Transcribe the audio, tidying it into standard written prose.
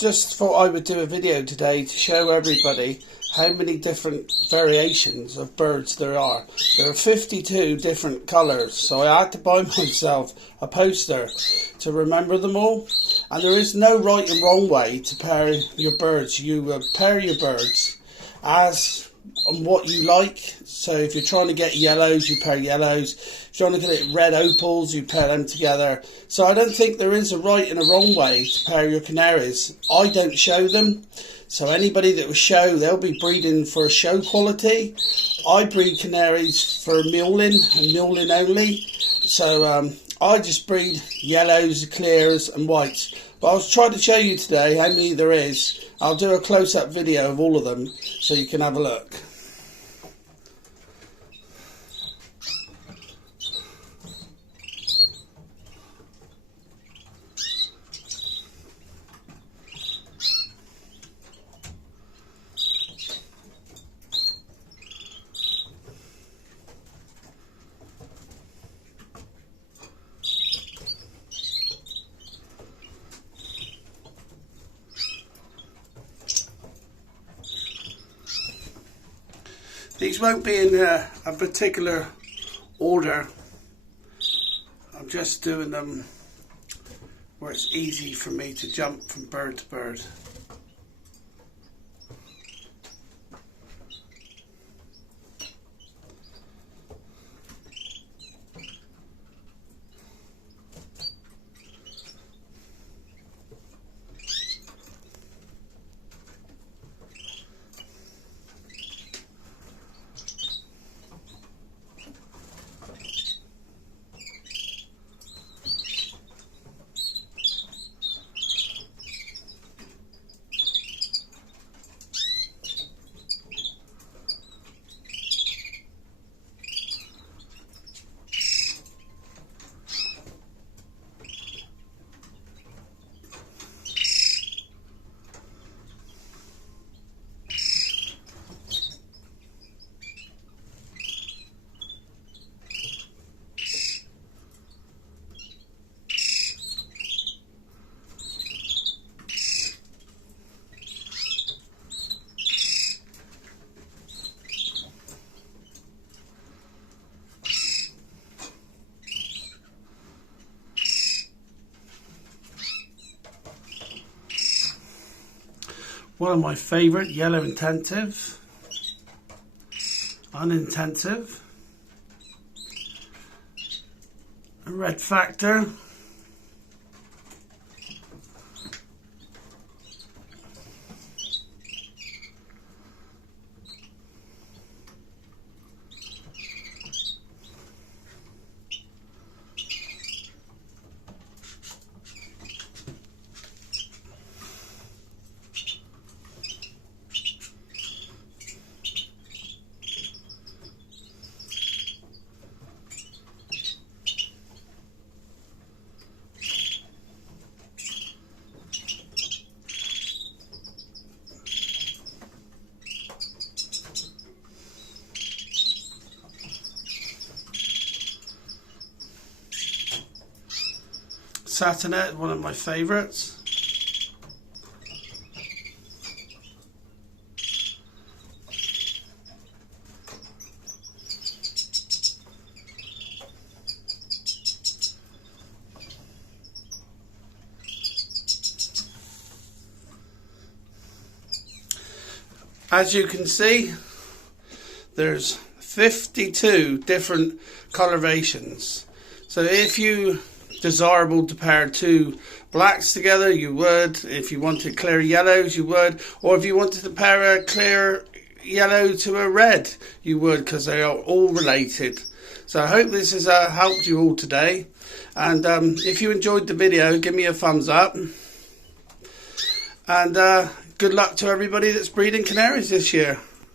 just thought I would do a video today to show everybody how many different variations of birds there are. There are 52 different colours, so I had to buy myself a poster to remember them all. And there is no right and wrong way to pair your birds. You pair your birds as on what you like. So if you're trying to get yellows, you pair yellows. If you're trying to get red opals, you pair them together. So I don't think there is a right and a wrong way to pair your canaries. I don't show them. So anybody that will show, they'll be breeding for show quality. I breed canaries for mulling and mulling only. So I just breed yellows, clears and whites. But I was trying to show you today how many there is. I'll do a close-up video of all of them so you can have a look. These won't be in a particular order. I'm just doing them where it's easy for me to jump from bird to bird. One of my favourite, yellow intensive, unintensive, a red factor, Satinet, one of my favourites. As you can see, there's 52 different colorations. So if you desirable to pair two blacks together, you would. If you wanted clear yellows, you would. Or if you wanted to pair a clear yellow to a red, you would, because they are all related. So I hope this has helped you all today. And if you enjoyed the video, give me a thumbs up. And good luck to everybody that's breeding canaries this year.